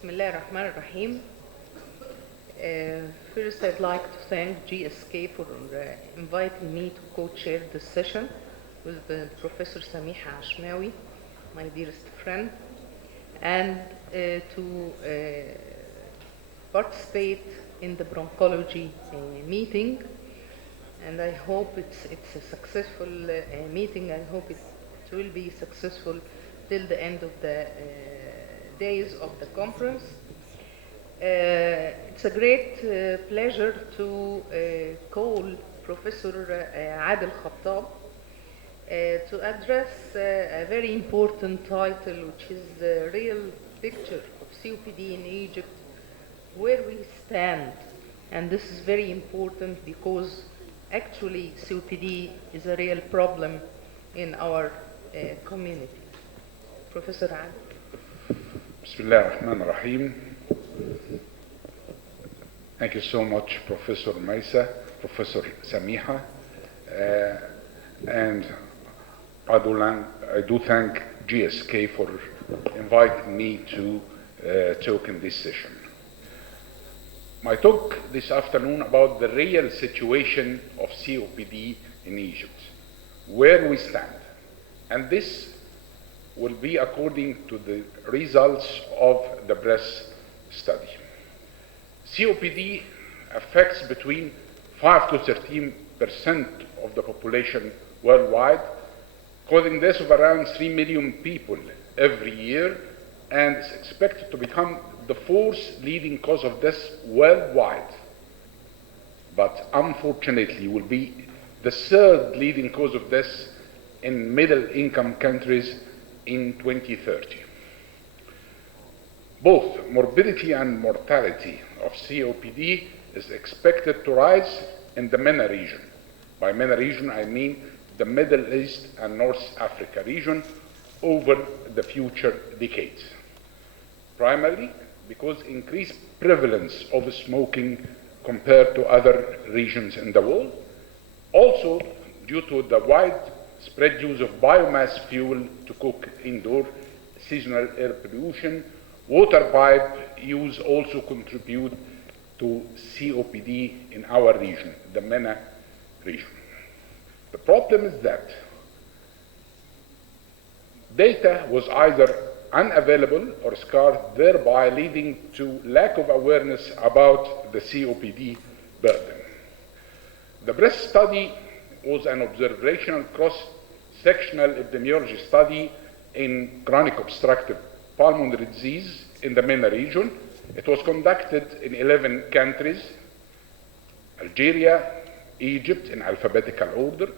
Bismillah ar-Rahman ar-Rahim. First, I'd like to thank GSK for inviting me to co-chair this session with Professor Samiha Ashmawi, my dearest friend, and to participate in the bronchology meeting. And I hope it's a successful meeting. I hope it will be successful till the end of the days of the conference. It's a great pleasure to call Professor Adel Khattab to address a very important title, which is the real picture of COPD in Egypt, where we stand. And this is very important because actually COPD is a real problem in our community. Professor Adel. Bismillah ar-Rahman ar-Rahim. Thank you so much, Professor Maisa, Professor Samiha, and I do thank GSK for inviting me to talk in this session. My talk this afternoon about the real situation of COPD in Egypt, where we stand, and this will be according to the results of the breast study. COPD affects between 5 to 13% of the population worldwide, causing deaths of around 3 million people every year, and is expected to become the fourth leading cause of death worldwide. But unfortunately will be the third leading cause of death in middle-income countries in 2030. Both morbidity and mortality of COPD is expected to rise in the MENA region. By MENA region, I mean the Middle East and North Africa region over the future decades. Primarily because increased prevalence of smoking compared to other regions in the world. Also due to the widespread use of biomass fuel to cook indoor, seasonal air pollution, water pipe use also contribute to COPD in our region, the MENA region. The problem is that data was either unavailable or scarce, thereby leading to lack of awareness about the COPD burden. The breast study was an observational cross-sectional epidemiology study in chronic obstructive pulmonary disease in the MENA region. It was conducted in 11 countries: Algeria, Egypt in alphabetical order,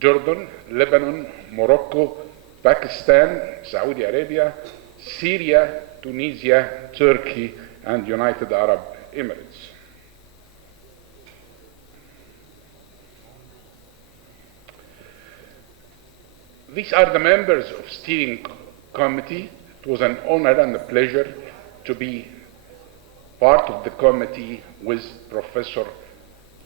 Jordan, Lebanon, Morocco, Pakistan, Saudi Arabia, Syria, Tunisia, Turkey, and United Arab Emirates. These are the members of steering committee. It was an honor and a pleasure to be part of the committee with Professor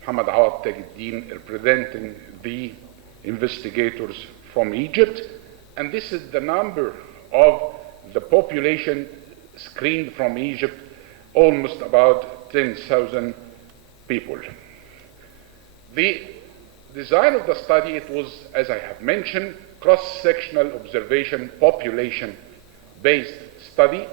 Muhammad Awad Tajuddin representing the investigators from Egypt. And this is the number of the population screened from Egypt, almost about 10,000 people. The design of the study, it was, as I have mentioned, cross-sectional observation, population-based study,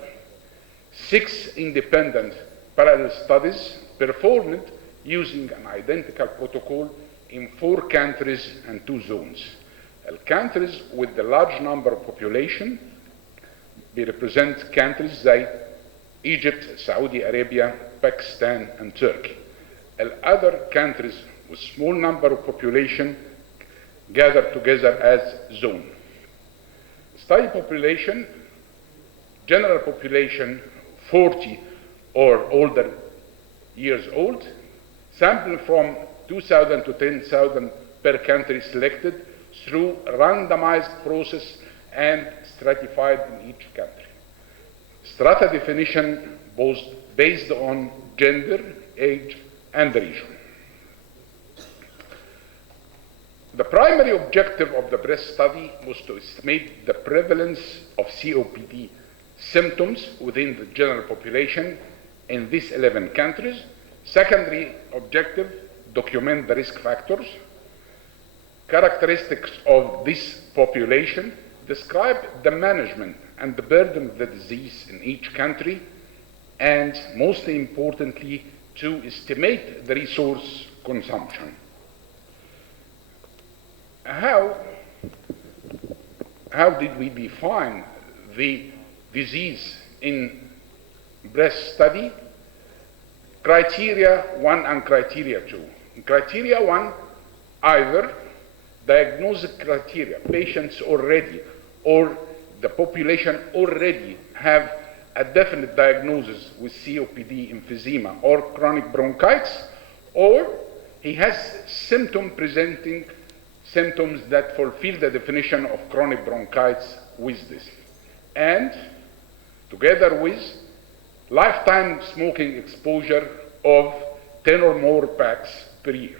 6 independent parallel studies performed using an identical protocol in 4 countries and 2 zones. Countries with the large number of population, they represent countries like Egypt, Saudi Arabia, Pakistan, and Turkey. Other countries with small number of population gathered together as zone. Study population, general population 40 or older years old, sample from 2,000 to 10,000 per country selected through randomized process and stratified in each country. Strata definition was based on gender, age, and region. The primary objective of the breast study was to estimate the prevalence of COPD symptoms within the general population in these 11 countries. Secondary objective, document the risk factors, characteristics of this population, describe the management and the burden of the disease in each country, and most importantly, to estimate the resource consumption. How did we define the disease in breast study? Criteria 1 and criteria 2. In criteria 1, either diagnostic criteria, patients already or the population already have a definite diagnosis with COPD, emphysema, or chronic bronchitis, or he has presenting symptoms that fulfill the definition of chronic bronchitis with this. And together with lifetime smoking exposure of 10 or more packs per year.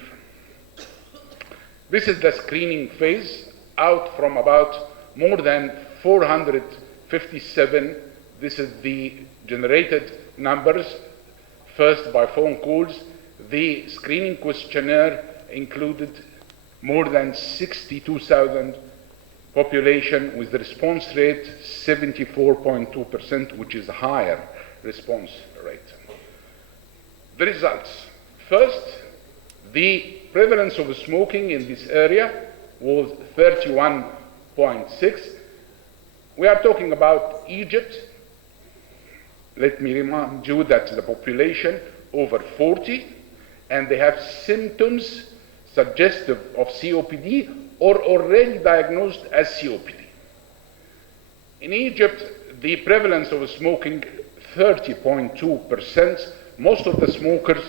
This is the screening phase out from about more than 457. This is the generated numbers, first by phone calls. The screening questionnaire included more than 62,000 population with the response rate 74.2%, which is a higher response rate. The results. First, the prevalence of smoking in this area was 31.6. We are talking about Egypt. Let me remind you that the population over 40, and they have symptoms suggestive of COPD or already diagnosed as COPD. In Egypt, the prevalence of smoking 30.2%. Most of the smokers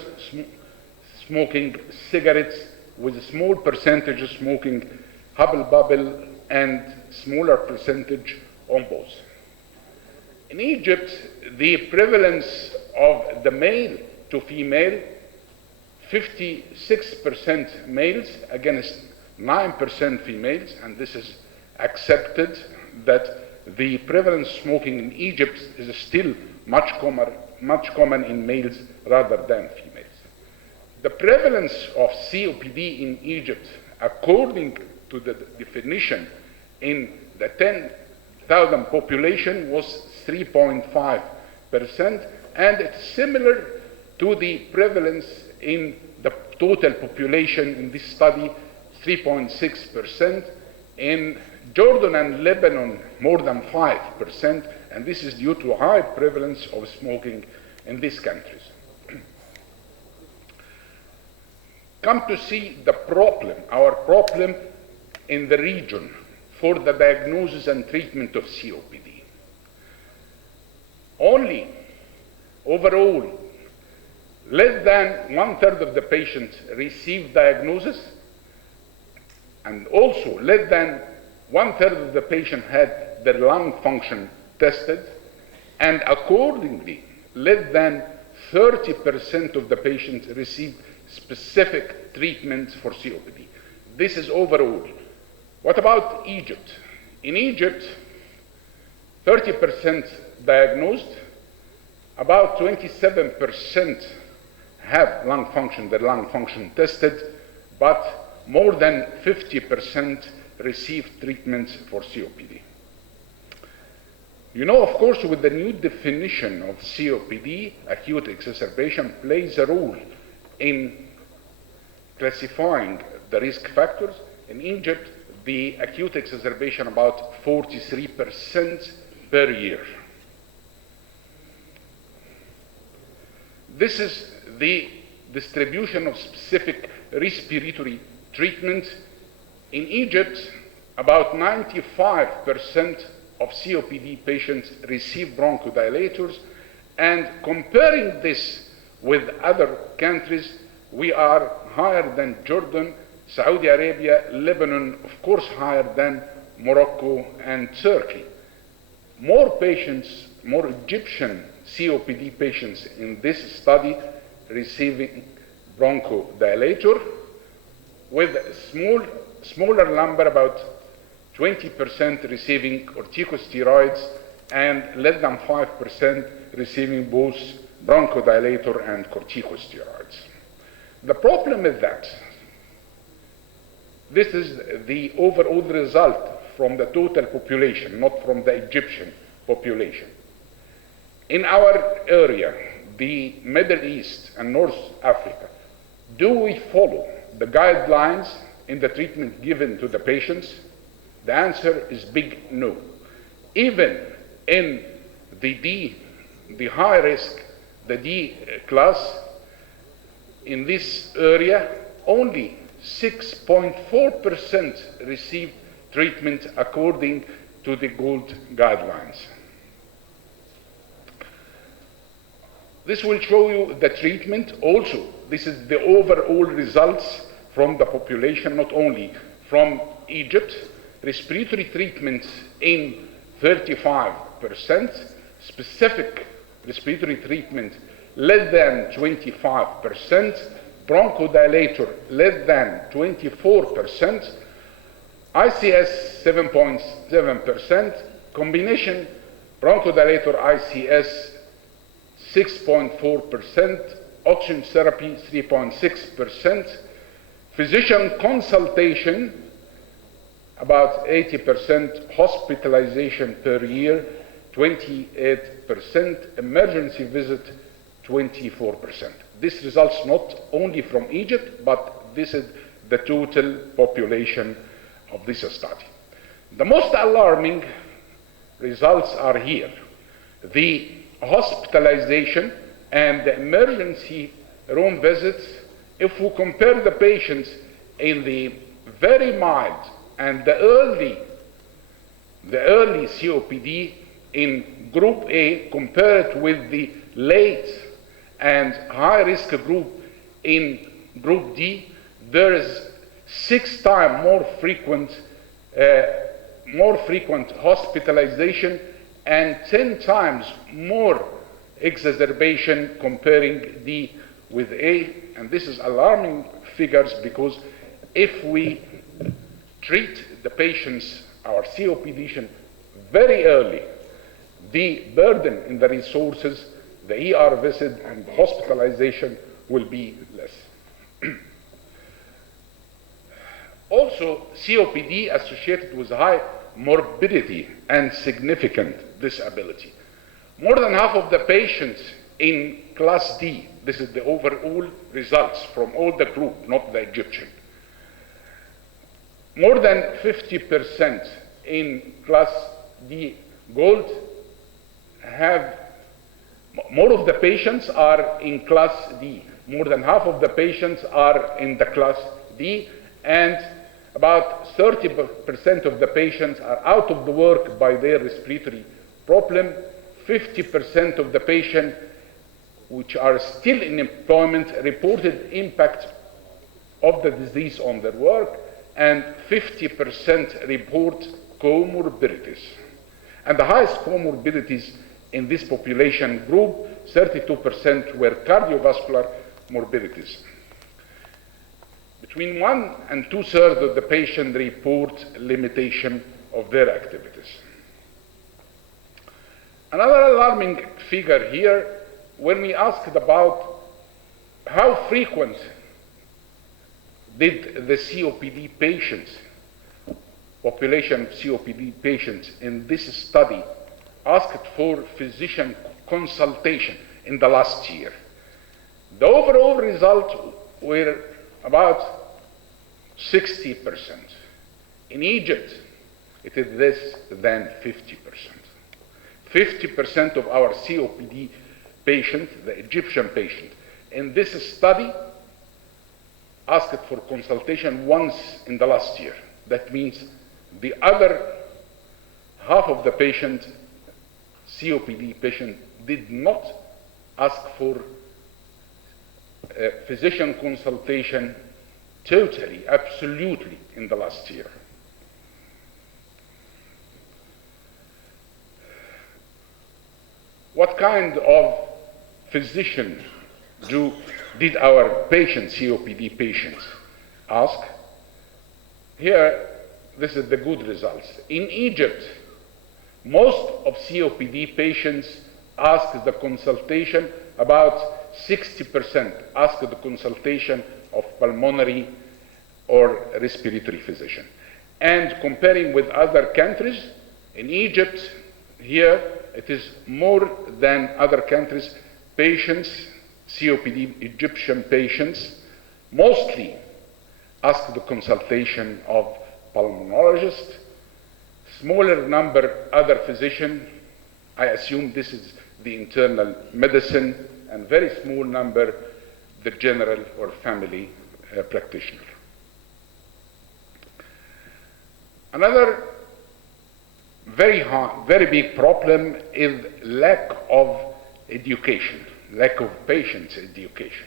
smoking cigarettes, with a small percentage smoking hubble bubble and smaller percentage on both. In Egypt, the prevalence of the male to female, 56% males against 9% females, and this is accepted that the prevalence of smoking in Egypt is still much common in males rather than females. The prevalence of COPD in Egypt, according to the definition in the 10,000 population, was 3.5%, and it's similar to the prevalence in the total population in this study, 3.6%. In Jordan and Lebanon, more than 5%, and this is due to high prevalence of smoking in these countries. Come to see the problem, our problem in the region for the diagnosis and treatment of COPD. Only overall, less than 1/3 of the patients receive diagnosis, and also less than 1/3 of the patient had their lung function tested, and accordingly, less than 30% of the patients received specific treatments for COPD. This is overall. What about Egypt? In Egypt, 30% diagnosed, about 27% have lung function, their lung function tested, but more than 50% received treatments for COPD. You know, of course, with the new definition of COPD, acute exacerbation plays a role in classifying the risk factors. In Egypt, the acute exacerbation about 43% per year. This is the distribution of specific respiratory treatment. In Egypt, about 95% of COPD patients receive bronchodilators, and comparing this with other countries, we are higher than Jordan, Saudi Arabia, Lebanon, of course higher than Morocco and Turkey. More patients, more Egyptian COPD patients in this study receiving bronchodilator, with a smaller number, about 20% receiving corticosteroids and less than 5% receiving both bronchodilator and corticosteroids. The problem is that this is the overall result from the total population, not from the Egyptian population. In our area, the Middle East and North Africa, do we follow the guidelines in the treatment given to the patients? The answer is big no. Even in the high risk, the D class, in this area, only 6.4% received treatment according to the GOLD guidelines. This will show you the treatment also. This is the overall results from the population, not only from Egypt. Respiratory treatments in 35%, specific respiratory treatment less than 25%, bronchodilator less than 24%, ICS 7.7%, combination bronchodilator ICS 6.4%, oxygen therapy 3.6%, physician consultation about 80%, hospitalization per year 28%, emergency visit 24%. This results not only from Egypt, but this is the total population of this study. The most alarming results are here. The hospitalization and the emergency room visits, if we compare the patients in the very mild and the early COPD in group A compared with the late and high risk group in group D, there is 6 times more frequent hospitalization and 10 times more exacerbation comparing D with A. And this is alarming figures, because if we treat the patients, our COPD patient, very early, the burden in the resources, the ER visit and hospitalization will be less. Also, COPD associated with high morbidity and significant disability. More than half of the patients in class D, this is the overall results from all the group, not the Egyptian. More than 50% in class D gold have, more of the patients are in class D. More than half of the patients are in the class D, and about 30% of the patients are out of the work by their respiratory problem. 50% of the patients which are still in employment reported impact of the disease on their work, and 50% report comorbidities. And the highest comorbidities in this population group, 32% were cardiovascular morbidities. Between 1 and 2/3 of the patients report limitation of their activities. Another alarming figure here, when we asked about how frequent did the COPD patients, population of COPD patients in this study asked for physician consultation in the last year. The overall result were about 60%. In Egypt, it is less than 50%. 50% of our COPD patients, the Egyptian patient, in this study asked for consultation once in the last year. That means the other half of the patient, COPD patient, did not ask for physician consultation totally, absolutely in the last year. What kind of physician did our patients, COPD patients, ask? Here, this is the good results. In Egypt, Most of COPD patients ask the consultation, about 60% ask the consultation of pulmonary or respiratory physician. And comparing with other countries, in Egypt, here it is more than other countries, patients, COPD Egyptian patients, mostly ask the consultation of pulmonologist, smaller number other physician, I assume this is the internal medicine, and very small number the general or family practitioner. Another very big problem is lack of education, lack of patients' education.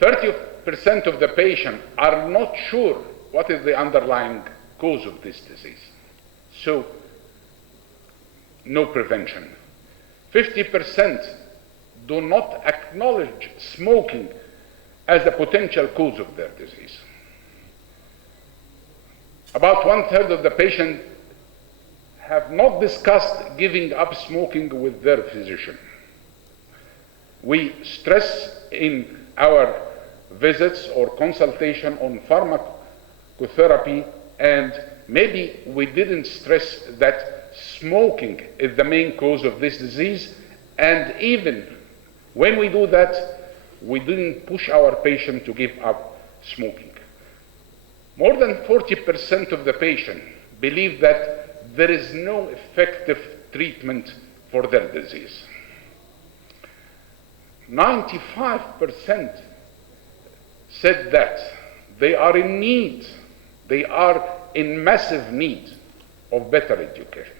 30% of the patients are not sure what is the underlying cause of this disease. So, no prevention. 50% do not acknowledge smoking as a potential cause of their disease. About 1/3 of the patients have not discussed giving up smoking with their physician. We stress in our visits or consultation on pharmacotherapy, and maybe we didn't stress that smoking is the main cause of this disease, and even when we do that, we didn't push our patient to give up smoking. More than 40% of the patients believe that there is no effective treatment for their disease. 95% said that they are in need, they are in massive need of better education.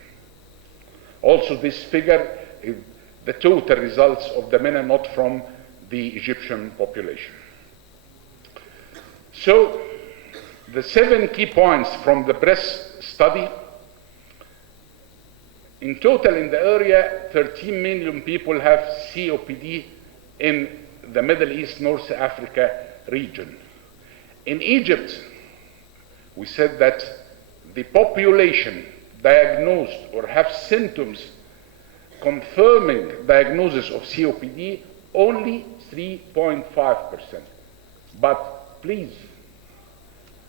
Also, this figure is the total results of the men and not from the Egyptian population. So, the 7 key points from the breast study. In total in the area, 13 million people have COPD in the Middle East, North Africa region. In Egypt, we said that the population diagnosed or have symptoms confirming diagnosis of COPD, only 3.5%. But please,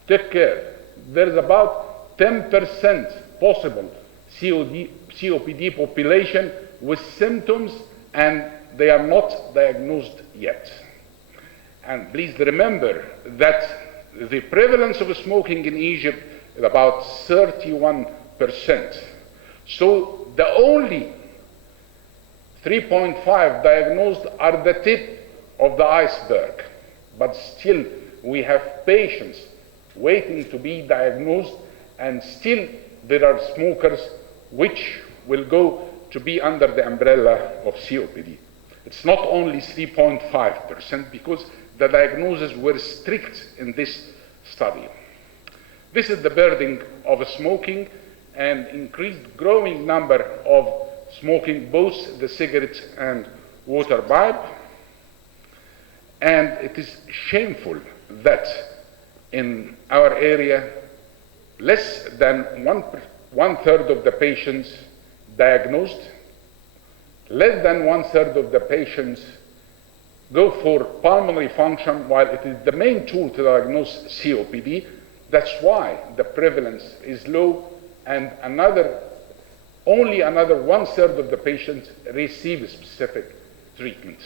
take care. There's about 10% possible COPD population with symptoms and they are not diagnosed yet. And please remember that the prevalence of smoking in Egypt is about 31%. So the only 3.5 diagnosed are the tip of the iceberg. But still we have patients waiting to be diagnosed, and still there are smokers which will go to be under the umbrella of COPD. It's not only 3.5% because the diagnoses were strict in this study. This is the burden of smoking and increased growing number of smoking, both the cigarette and water pipe. And it is shameful that in our area, less than one-third of the patients diagnosed, less than one-third of the patients go for pulmonary function, while it is the main tool to diagnose COPD. That's why the prevalence is low, and only another one-third of the patients receive specific treatment.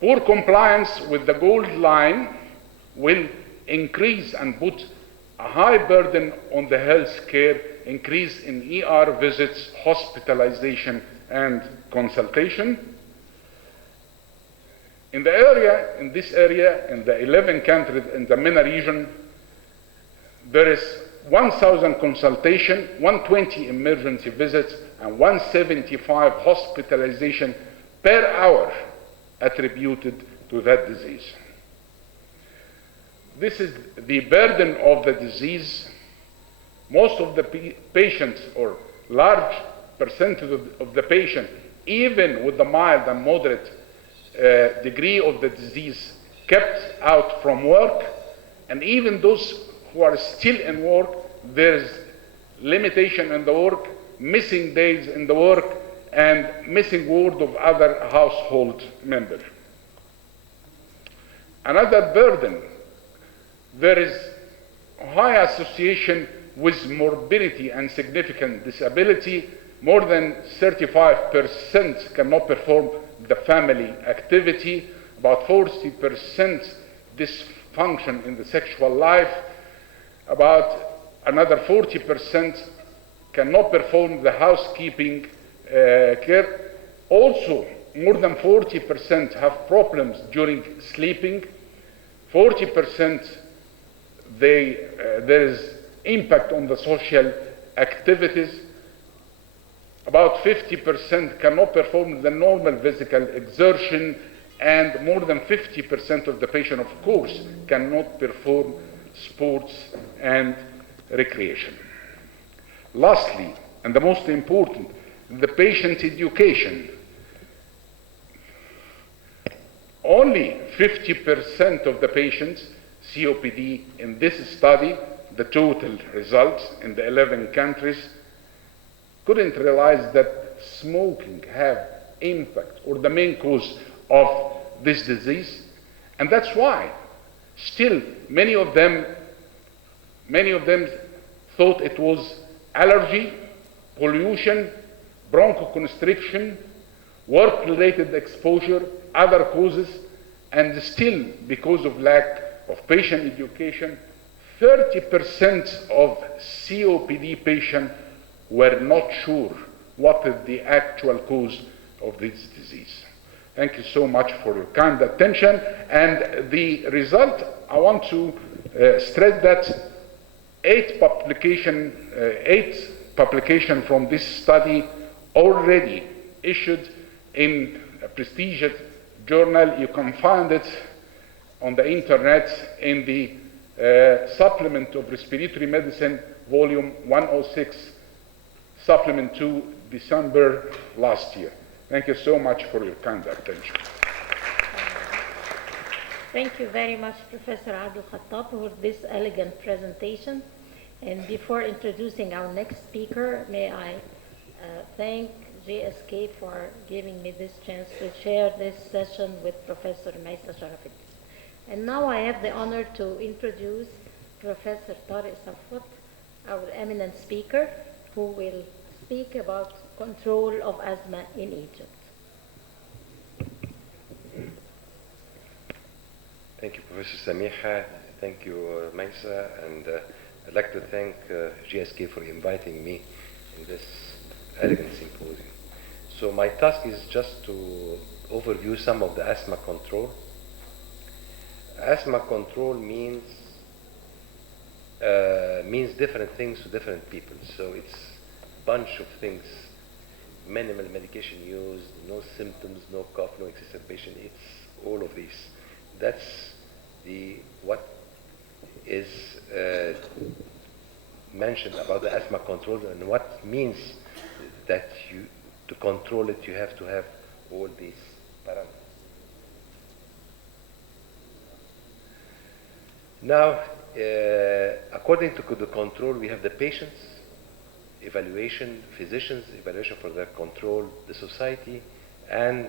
Poor compliance with the gold line will increase and put a high burden on the health care, increase in ER visits, hospitalization, and consultation. In this area, in the 11 countries in the MENA region, there is 1,000 consultation, 120 emergency visits, and 175 hospitalization per hour attributed to that disease. This is the burden of the disease. Most of the patients, or large percentage of the patient, even with the mild and moderate degree of the disease, kept out from work, and even those who are still in work, there's limitation in the work, missing days in the work, and missing word of other household members. Another burden, there is high association with morbidity and significant disability. More than 35% cannot perform the family activity, about 40% dysfunction in the sexual life, about another 40% cannot perform the housekeeping care. Also, more than 40% have problems during sleeping. 40% there is impact on the social activities. About 50% cannot perform the normal physical exertion, and more than 50% of the patient, of course, cannot perform sports and recreation. Lastly, and the most important, the patient education. Only 50% of the patients COPD in this study, the total results in the 11 countries, couldn't realize that smoking have impact or the main cause of this disease. And that's why still many of them thought it was allergy, pollution, bronchoconstriction, work-related exposure, other causes, and still because of lack of patient education, 30% of COPD patients were not sure what is the actual cause of this disease. Thank you so much for your kind attention. And the result, I want to stress that 8 publications from this study already issued in a prestigious journal. You can find it on the internet in the Supplement of Respiratory Medicine, volume 106, supplement 2, December last year. Thank you so much for your kind attention. Thank you very much, Professor Adel Khattab, for this elegant presentation. And before introducing our next speaker, may I thank GSK for giving me this chance to share this session with Professor Maisa Sharafuddin. And now I have the honor to introduce Professor Tariq Safwat, our eminent speaker, who will speak about control of asthma in Egypt. Thank you, Professor Samiha. Thank you, Maisa. And I'd like to thank GSK for inviting me in this elegant symposium. So my task is just to overview some of the asthma control. Asthma control means different things to different people. So it's a bunch of things. Minimal medication used, no symptoms, no cough, no exacerbation. It's all of these. That's what is mentioned about the asthma control, and what means that to control it, you have to have all these parameters. Now, according to the control, we have the patients evaluation, physicians evaluation for their control, the society, and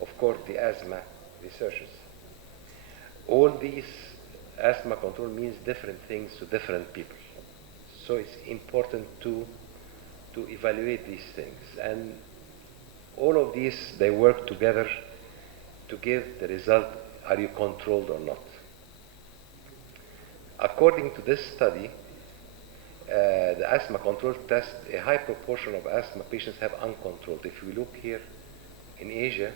of course the asthma researchers. All these asthma control means different things to different people. So it's important to evaluate these things. And all of these, they work together to give the result, are you controlled or not? According to this study, the asthma control test, a high proportion of asthma patients have uncontrolled. If we look here in Asia,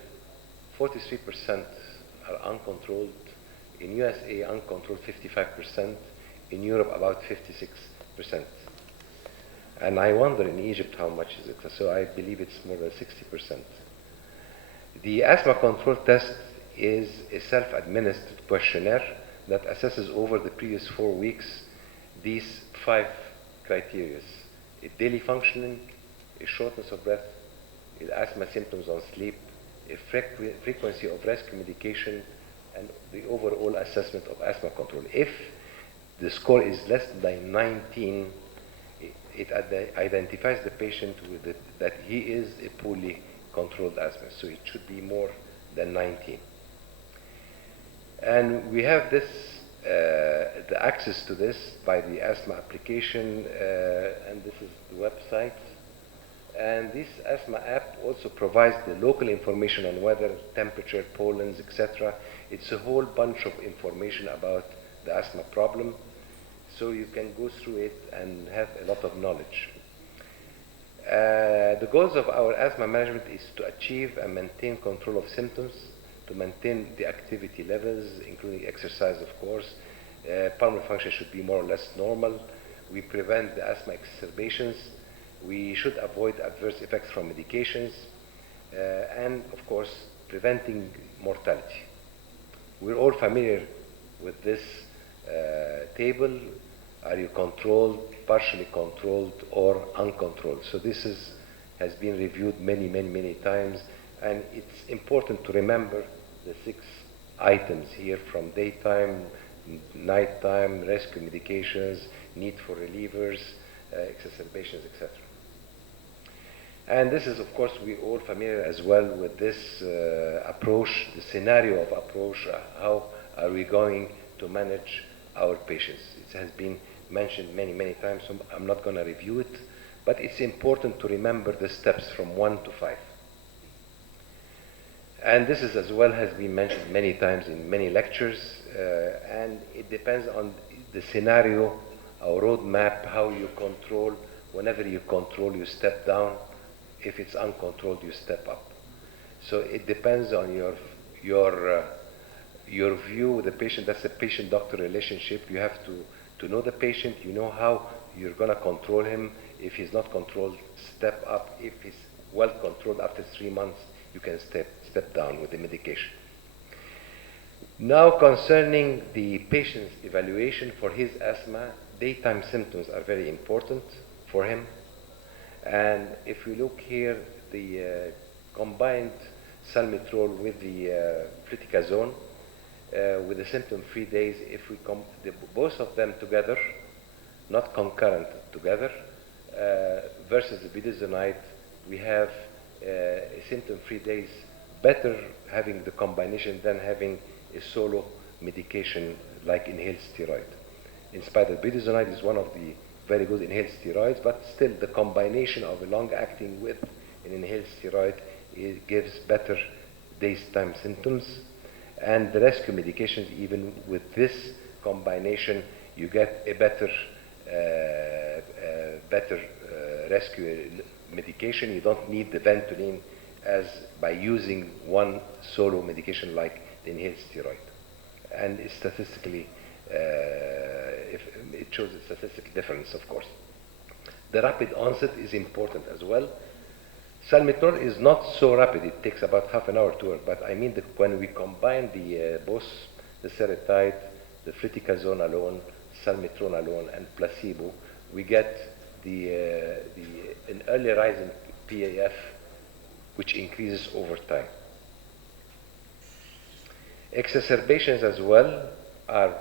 43% are uncontrolled. In USA, uncontrolled 55%. In Europe, about 56%. And I wonder in Egypt how much is it. So I believe it's more than 60%. The asthma control test is a self-administered questionnaire that assesses over the previous 4 weeks these 5 criteria: a daily functioning, a shortness of breath, asthma symptoms on sleep, a frequency of rescue medication, and the overall assessment of asthma control. If the score is less than 19, it identifies the patient with that he is a poorly controlled asthma, so it should be more than 19. And we have this, the access to this by the asthma application, and this is the website. And this asthma app also provides the local information on weather, temperature, pollens, etc. It's a whole bunch of information about the asthma problem, so you can go through it and have a lot of knowledge. The goals of our asthma management is to achieve and maintain control of symptoms, to maintain the activity levels, including exercise, of course. Pulmonary function should be more or less normal. We prevent the asthma exacerbations. We should avoid adverse effects from medications. And, of course, preventing mortality. We're all familiar with this table. Are you controlled, partially controlled, or uncontrolled? So this has been reviewed many times, and it's important to remember the 6 items here from daytime, nighttime, rescue medications, need for relievers, exacerbations, etc. And this is, of course, we're all familiar as well with this approach, the scenario of approach, how are we going to manage our patients. It has been mentioned many times, so I'm not going to review it, but it's important to remember the steps from 1 to 5. And this is as well has been mentioned many times in many lectures, and it depends on the scenario, our roadmap, how you control. Whenever you control, you step down. If it's uncontrolled, you step up. So it depends on your view with the patient. That's a patient-doctor relationship. You have to know the patient. You know how you're going to control him. If he's not controlled, step up. If he's well controlled after 3 months, you can step down with the medication. Now, concerning the patient's evaluation for his asthma, daytime symptoms are very important for him. And if we look here, the combined salmeterol with the fluticasone, with the symptom-free days, if we both of them together, not concurrent together, versus the budesonide, we have symptom-free days better having the combination than having a solo medication like inhaled steroid. In spite of budesonide is one of the very good inhaled steroids, but still the combination of a long-acting with an inhaled steroid gives better daytime symptoms. And the rescue medications, even with this combination, you get a better rescue medication. You don't need the Ventolin as by using one solo medication like the inhaled steroid. And it's statistically, it shows a statistical difference, of course. The rapid onset is important as well. Salmeterol is not so rapid. It takes about half an hour to work. But I mean that when we combine both the seretide, the fluticasone alone, salmeterol alone, and placebo, we get an early rise in PAF, which increases over time. Exacerbations as well are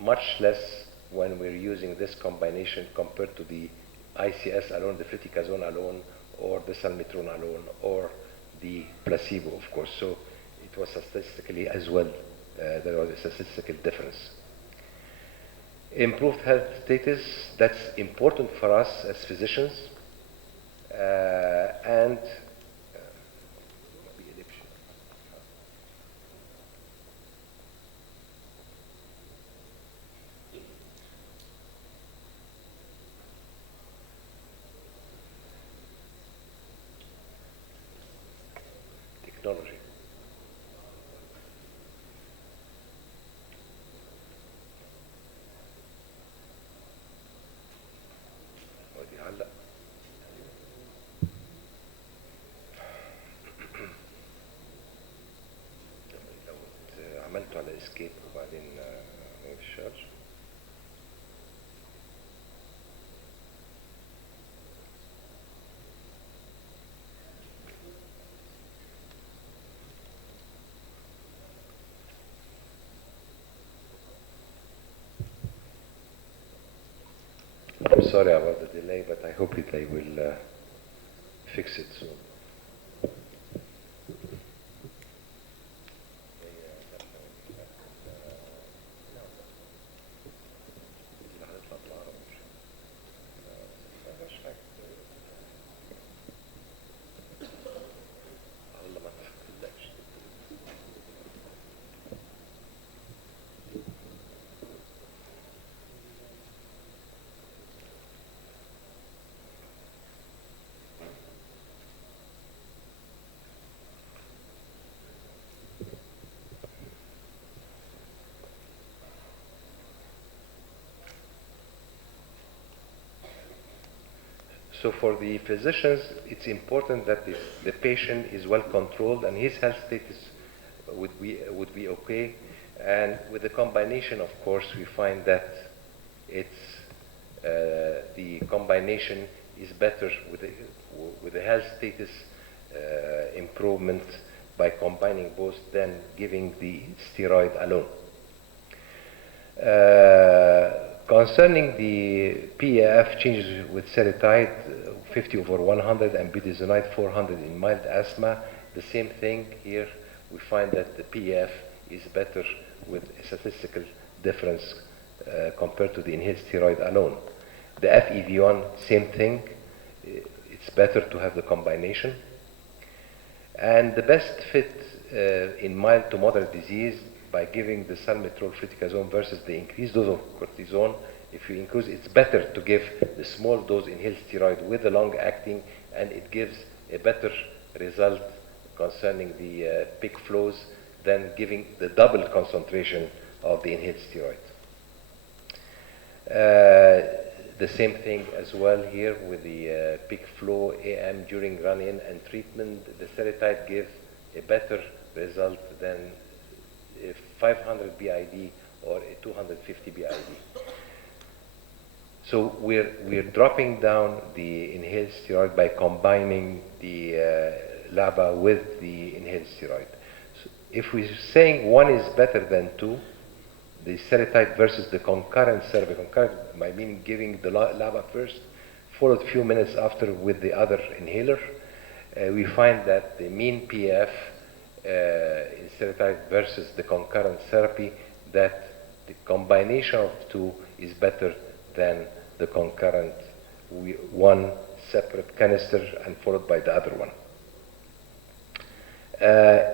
much less when we're using this combination compared to the ICS alone, the fluticasone alone, or the salmeterol alone, or the placebo, of course. So it was statistically as well, there was a statistical difference. Improved health status, that's important for us as physicians, and technology. ودي علق. لو عملته على اسكيب وبعدين ما يفشلش. I'm sorry about the delay, but I hope that they will fix it soon. So for the physicians, it's important that the patient is well controlled and his health status would be okay. And with the combination, of course, we find that it's the combination is better with the health status improvement by combining both than giving the steroid alone. Concerning the PAF changes with seretide 50/100 and budesonide 400 in mild asthma, the same thing here. We find that the PAF is better with a statistical difference compared to the inhaled steroid alone. The FEV1, same thing. It's better to have the combination. And the best fit in mild to moderate disease by giving the salmeterol fluticasone versus the increased dose of cortisone. If you increase, it's better to give the small dose inhaled steroid with the long acting, and it gives a better result concerning the peak flows than giving the double concentration of the inhaled steroid. The same thing as well here with the peak flow AM during run-in and treatment. The seretide gives a better result than a 500 BID or a 250 BID. So we're dropping down the inhaled steroid by combining the LABA with the inhaled steroid. So if we're saying one is better than two, the seretide versus the concurrent therapy, concurrent I mean giving the LABA first, followed a few minutes after with the other inhaler, we find that the mean PF in seretide versus the concurrent therapy, that the combination of two is better than the concurrent, one separate canister and followed by the other one.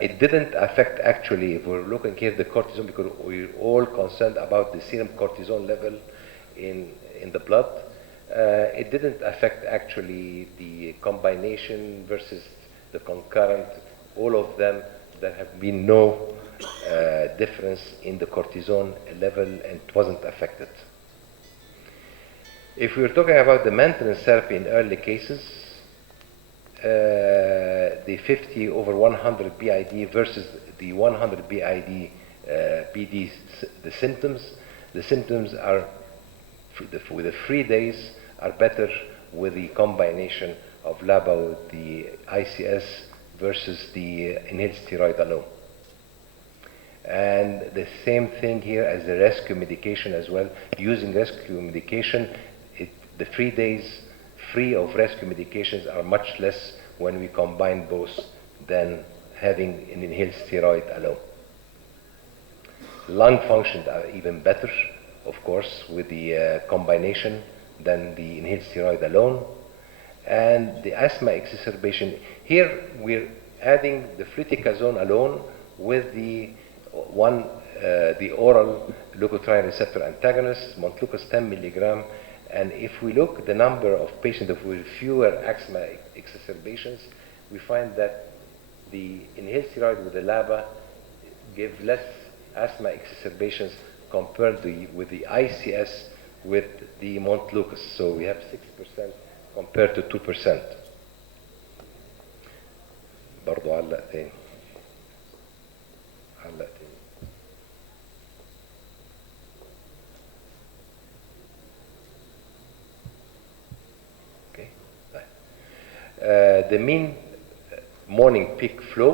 It didn't affect actually, if we're looking here, the cortisone, because we're all concerned about the serum cortisone level in the blood. It didn't affect actually the combination versus the concurrent, all of them. There have been no difference in the cortisone level, and it wasn't affected. If we were talking about the maintenance therapy in early cases, the 50/100 BID versus the 100 BID PD, the symptoms are, with the 3 days, are better with the combination of LABA with the ICS versus the inhaled steroid alone. And the same thing here as the rescue medication as well. Using rescue medication, the 3 days free of rescue medications are much less when we combine both than having an inhaled steroid alone. Lung functions are even better, of course, with the combination than the inhaled steroid alone. And the asthma exacerbation, here we're adding the fluticasone alone with the the oral leukotriene receptor antagonist, Montelukast 10 milligram. And if we look at the number of patients with fewer asthma exacerbations, we find that the inhaled steroid with the LABA give less asthma exacerbations compared with the ICS with the Montelukast. So we have 6% compared to 2%. برضو علق تاني. Okay. The mean morning peak flow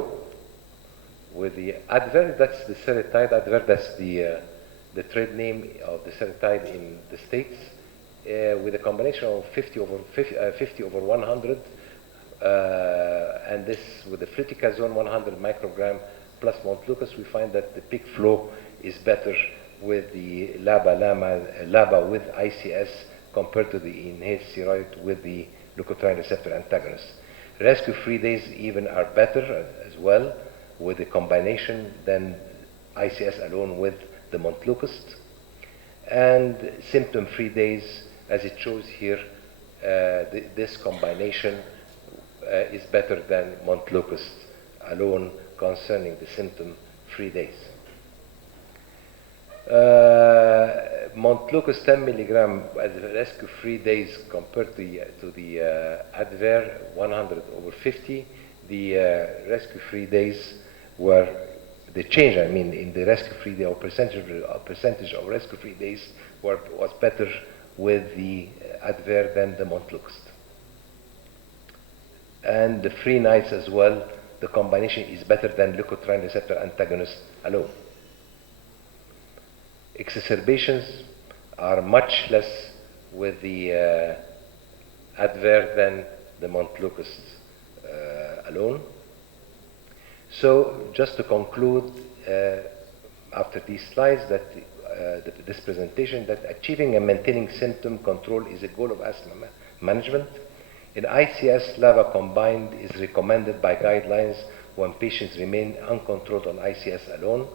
with the Adver, that's the seretide. Adver, that's the trade name of the seretide in the States. with a combination of 50 over 100, and this with the fluticasone 100 microgram plus Montelukast, we find that the peak flow is better with the LABA with ICS compared to the inhaled steroid with the leukotriene receptor antagonist. Rescue-free days even are better as well with the combination than ICS alone with the Montelukast. And symptom-free days, as it shows here, this combination is better than Montelukast alone concerning the symptom-free days. Montelukast 10 milligram as rescue-free days compared to the Advair 100 over 50. The rescue-free days were the change. I mean, in the rescue-free day or percentage of rescue-free days was better with the Advair than the Montelukast. And the free nights as well. The combination is better than leukotriene receptor antagonist alone. Exacerbations are much less with the Advair than the Montelukast alone. So just to conclude, after these slides, that this presentation, that achieving and maintaining symptom control is a goal of asthma management. In ICS, LABA combined is recommended by guidelines when patients remain uncontrolled on ICS alone.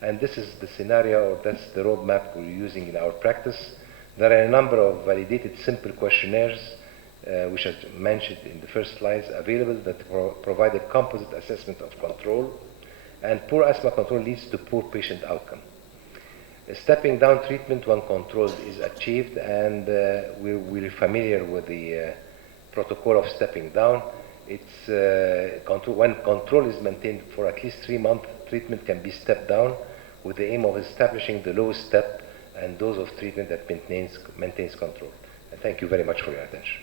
And this is the scenario, or that's the roadmap we're using in our practice. There are a number of validated simple questionnaires, which I mentioned in the first slides, available that provide a composite assessment of control. And poor asthma control leads to poor patient outcome. Stepping down treatment when control is achieved, and we're familiar with the protocol of stepping down. It's when control is maintained for at least 3 months, treatment can be stepped down with the aim of establishing the lowest step and dose of treatment that maintains control. And thank you very much for your attention.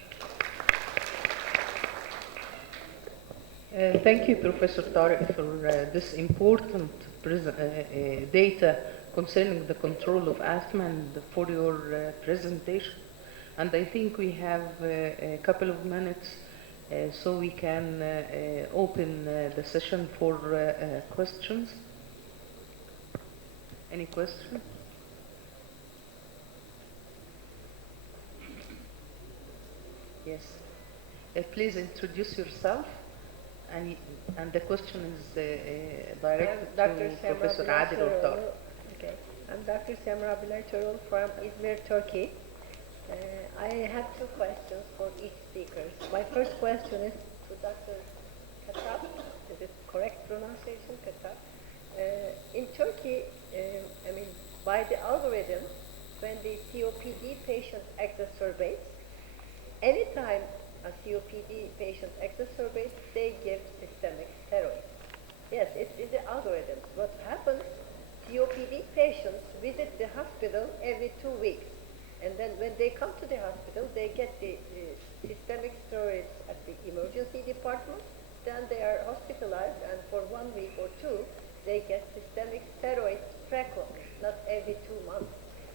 Thank you, Professor Tariq, for this important data concerning the control of asthma and for your presentation. And I think we have a couple of minutes so we can open the session for questions. Any question? Yes. Please introduce yourself. And the question is directed to Professor Adil Ortar. Okay. I'm Dr. Semra Bilal Çorul from Izmir, Turkey. I have 2 questions for each speaker. My first question is to Dr. Katab. Is it correct pronunciation, Katab? In Turkey, by the algorithm, when the COPD patient exacerbates, anytime a COPD patient exacerbates, they give systemic steroids. Yes, it's in the algorithms. What happens, COPD patients visit the hospital every 2 weeks. And then when they come to the hospital, they get the systemic steroids at the emergency department. Then they are hospitalized, and for 1 week or 2, they get systemic steroids frequently, not every 2 months.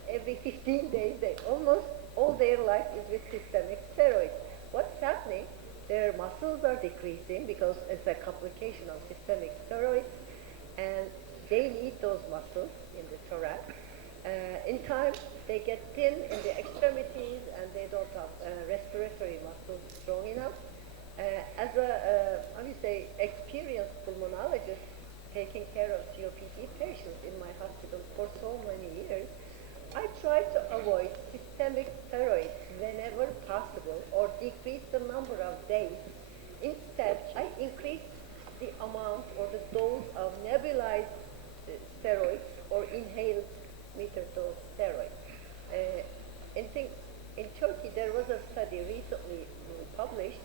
Every 15 days, they almost all their life is with systemic steroids. What's happening? Their muscles are decreasing because it's a complication of systemic steroids, and they need those muscles in the thorax. In time, they get thin in the extremities, and they don't have respiratory muscles strong enough. As a, experienced pulmonologist taking care of COPD patients in my hospital for so many years, I try to avoid systemic steroids whenever possible or decrease the number of days. Instead, I increase the amount or the dose of nebulized steroids or inhaled metered-dose steroids. In Turkey, there was a study recently published.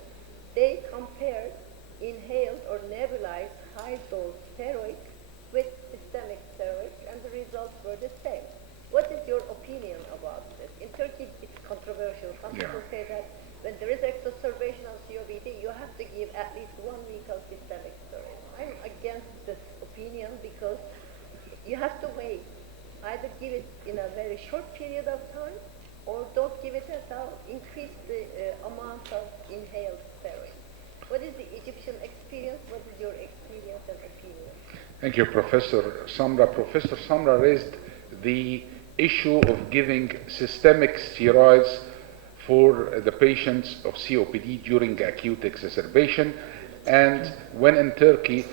They compared inhaled or nebulized high-dose steroids with systemic steroids, and the results were the same. What is your opinion about this? In Turkey, it's controversial. Some people say that when there is exacerbation of COPD, you have to give at least 1 week of systemic steroids. I'm against this opinion because you have to wait. Either give it in a very short period of time or don't give it at all, increase the amount of inhaled steroids. What is the Egyptian experience? What is your experience and opinion? Thank you, Professor Samra. Professor Samra raised the issue of giving systemic steroids for the patients of COPD during acute exacerbation. And when in Turkey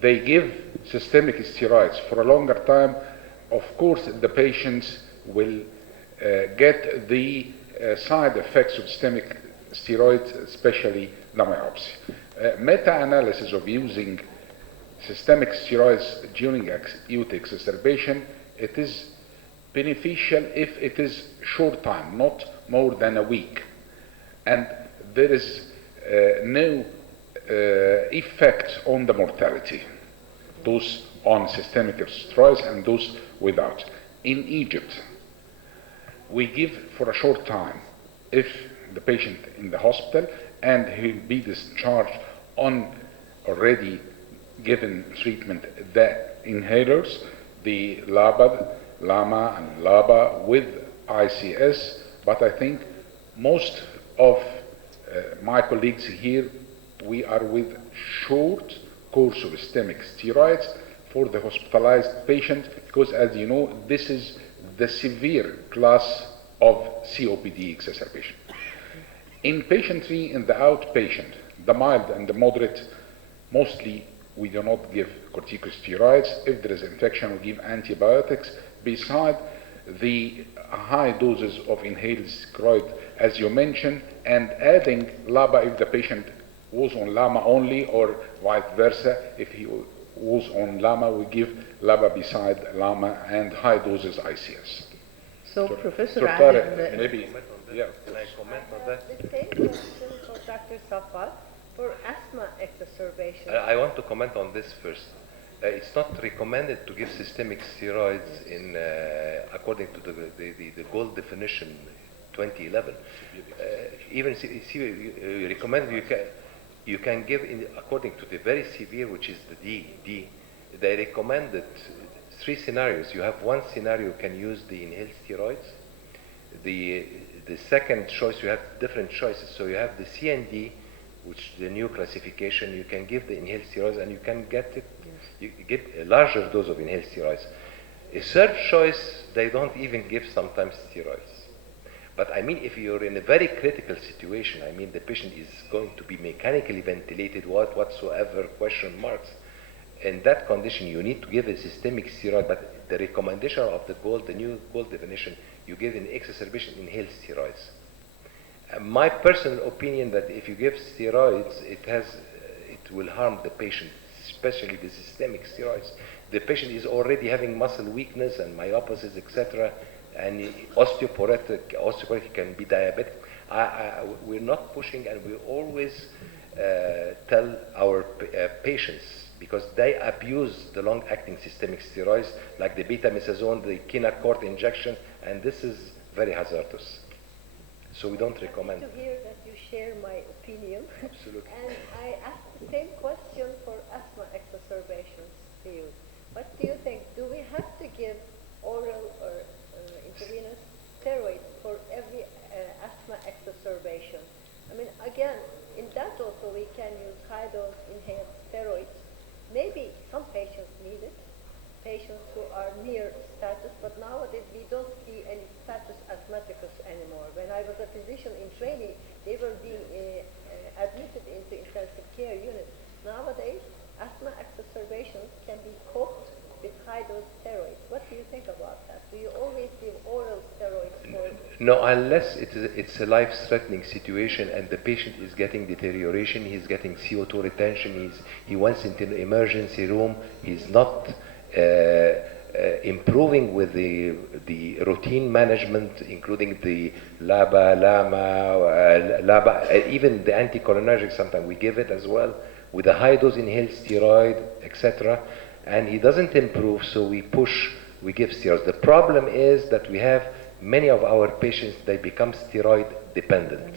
they give systemic steroids for a longer time, of course the patients will get the side effects of systemic steroids, especially the myopsy. Meta-analysis of using systemic steroids during acute exacerbation, it is beneficial if it is short time, not more than a week. And there is no effect on the mortality, those on systemic steroids and those without. In Egypt, we give for a short time if the patient in the hospital and he'll be discharged on already given treatment, the inhalers, the LAMA and LABA with ICS, but I think most of my colleagues here, we are with short course of systemic steroids for the hospitalized patient, because as you know, this is the severe class of COPD exacerbation. In patientry in the outpatient, the mild and the moderate, mostly we do not give corticosteroids. If there is infection, we give antibiotics. Beside the high doses of inhaled steroid, as you mentioned, and adding LABA if the patient was on LAMA only, or vice versa. If he was on LAMA, we give LABA beside LAMA and high doses ICS. So, Professor Dr. Adel, Tariq, maybe, yeah. Can I comment on that? The same question for Dr. Safar for asthma exacerbation. I want to comment on this first. It's not recommended to give systemic steroids in according to the gold definition 2011. Even recommended you can give according to the very severe, which is the D. They recommended 3 scenarios. You have one scenario, you can use the inhaled steroids. The second choice, you have different choices. So you have the CND, which the new classification, you can give the inhaled steroids and you can get it, you give a larger dose of inhaled steroids. A third choice, they don't even give sometimes steroids. But I mean, if you're in a very critical situation, I mean, the patient is going to be mechanically ventilated, whatsoever, question marks. In that condition, you need to give a systemic steroid, but the recommendation of the new gold definition, you give in exacerbation inhaled steroids. My personal opinion that if you give steroids, it will harm the patient, especially the systemic steroids. The patient is already having muscle weakness and myopathies, etc., and osteoporotic can be diabetic. We're not pushing, and we always tell our patients, because they abuse the long-acting systemic steroids like the betamethasone, the Kinacort injection, and this is very hazardous. So we don't recommend. To hear that you share my opinion. Absolutely. And I asked the same question for asthma exacerbations to you. What do you think? Do we have to give oral or intravenous steroids for every asthma exacerbation? I mean, again, in that also we can use high-dose inhaled steroids. Maybe some patients need it, patients who are near status, but nowadays we don't see any status asthmaticus anymore. When I was a physician in training, they were being admitted into intensive care units. Nowadays, asthma exacerbations can be coped with high-dose steroids. What do you think about that? Do you always give oral steroids for? No, unless it's a life-threatening situation and the patient is getting deterioration, he's getting CO2 retention, he went into the emergency room, he's not improving with the routine management, including the LABA, LAMA, even the anticholinergic, sometimes we give it as well, with a high-dose inhaled steroid, etc., and he doesn't improve, so we give steroids. The problem is that we have many of our patients, they become steroid dependent.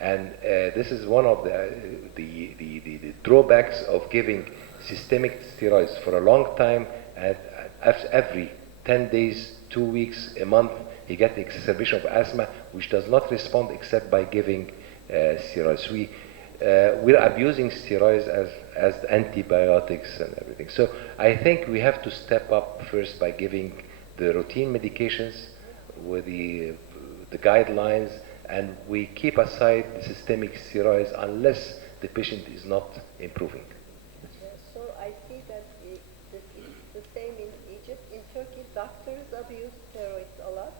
And this is one of the drawbacks of giving systemic steroids for a long time. At every 10 days, 2 weeks, a month, he gets exacerbation of asthma, which does not respond except by giving steroids. We're abusing steroids as antibiotics and everything. So I think we have to step up first by giving the routine medications with the guidelines, and we keep aside the systemic steroids unless the patient is not improving. So I see that it's the same in Egypt. In Turkey, doctors abuse steroids a lot,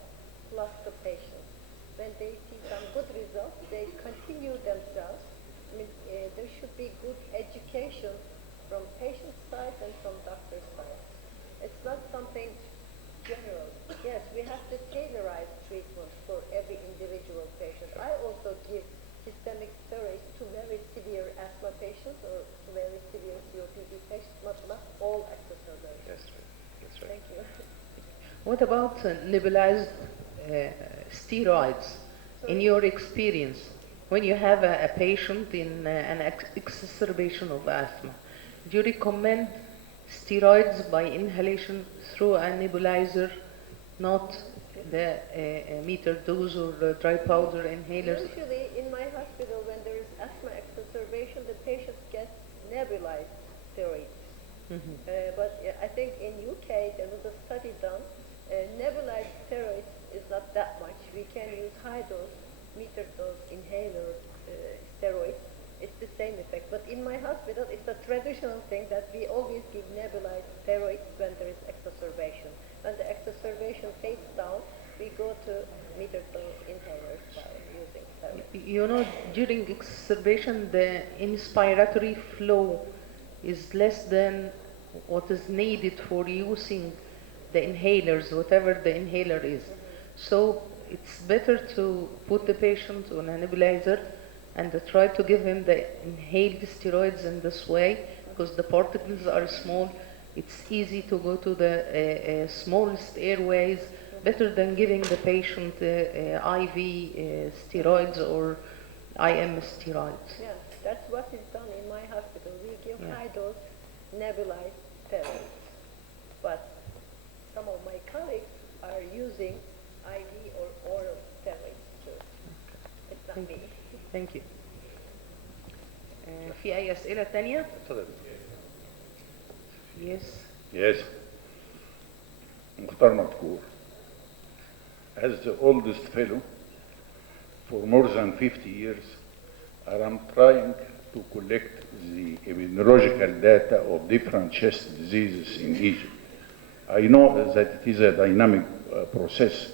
plus the patients. When they see some good results, they continue themselves. I mean, there should be good education from patient side and from doctor's side. It's not something general. Yes, we have to tailorize treatment for every individual patient. I also give systemic steroids to very severe asthma patients or to very severe COPD patients, but not all exacerbations. That's right. That's right. Thank you. What about nebulized steroids? In your experience, when you have a patient in an exacerbation of asthma, do you recommend steroids by inhalation through a nebulizer, not the meter dose or the dry powder inhalers? Usually in my hospital, when there is asthma exacerbation, the patient gets nebulized steroids. But I think in UK there was a study done. Nebulized steroids is not that much. We can use high dose, meter dose inhaler steroids. It's the same effect. But in my hospital, it's a traditional thing that we always give nebulized steroids when there is exacerbation. When the exacerbation fades down, we go to meter dose inhalers by using steroids. You know, during exacerbation, the inspiratory flow is less than what is needed for using the inhalers, whatever the inhaler is. So it's better to put the patient on a nebulizer and try to give him the inhaled steroids in this way, because the particles are small. It's easy to go to the smallest airways, better than giving the patient IV steroids or IM steroids. Yeah, that's what is done in my hospital. We give high dose nebulized steroids. But some of my colleagues are using IV or oral steroids too. It's not me. Thank you. في أي أسئلة تانية؟ اتفضل. Yes. Yes. Mukhtar Matkour. As the oldest fellow, for more than 50 years, I am trying to collect the epidemiological data of different chest diseases in Egypt. I know that it is a dynamic process,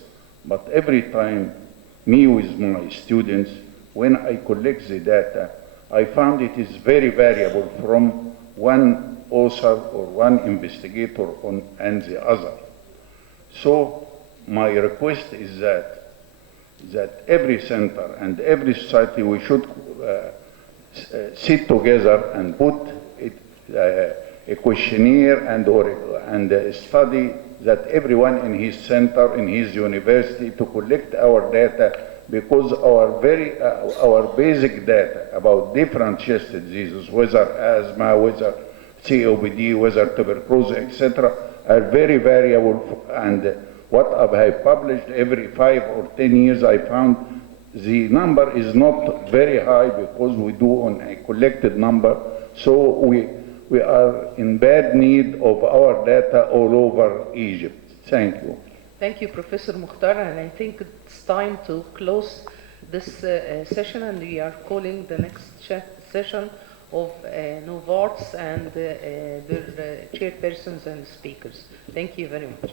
but every time, me with my students, when I collect the data, I found it is very variable from one author or one investigator and the other. So my request is that every center and every society, we should sit together and put a questionnaire and a study that everyone in his center, in his university, to collect our data, because our basic data about different chest diseases, whether asthma, whether COPD, whether tuberculosis, etc., are very variable. And what I have published every 5 or 10 years, I found the number is not very high because we do on a collected number. So we are in bad need of our data all over Egypt. Thank you. Thank you, Professor Mukhtar, and I think it's time to close this session, and we are calling the next session of Novartis and their chairpersons and speakers. Thank you very much.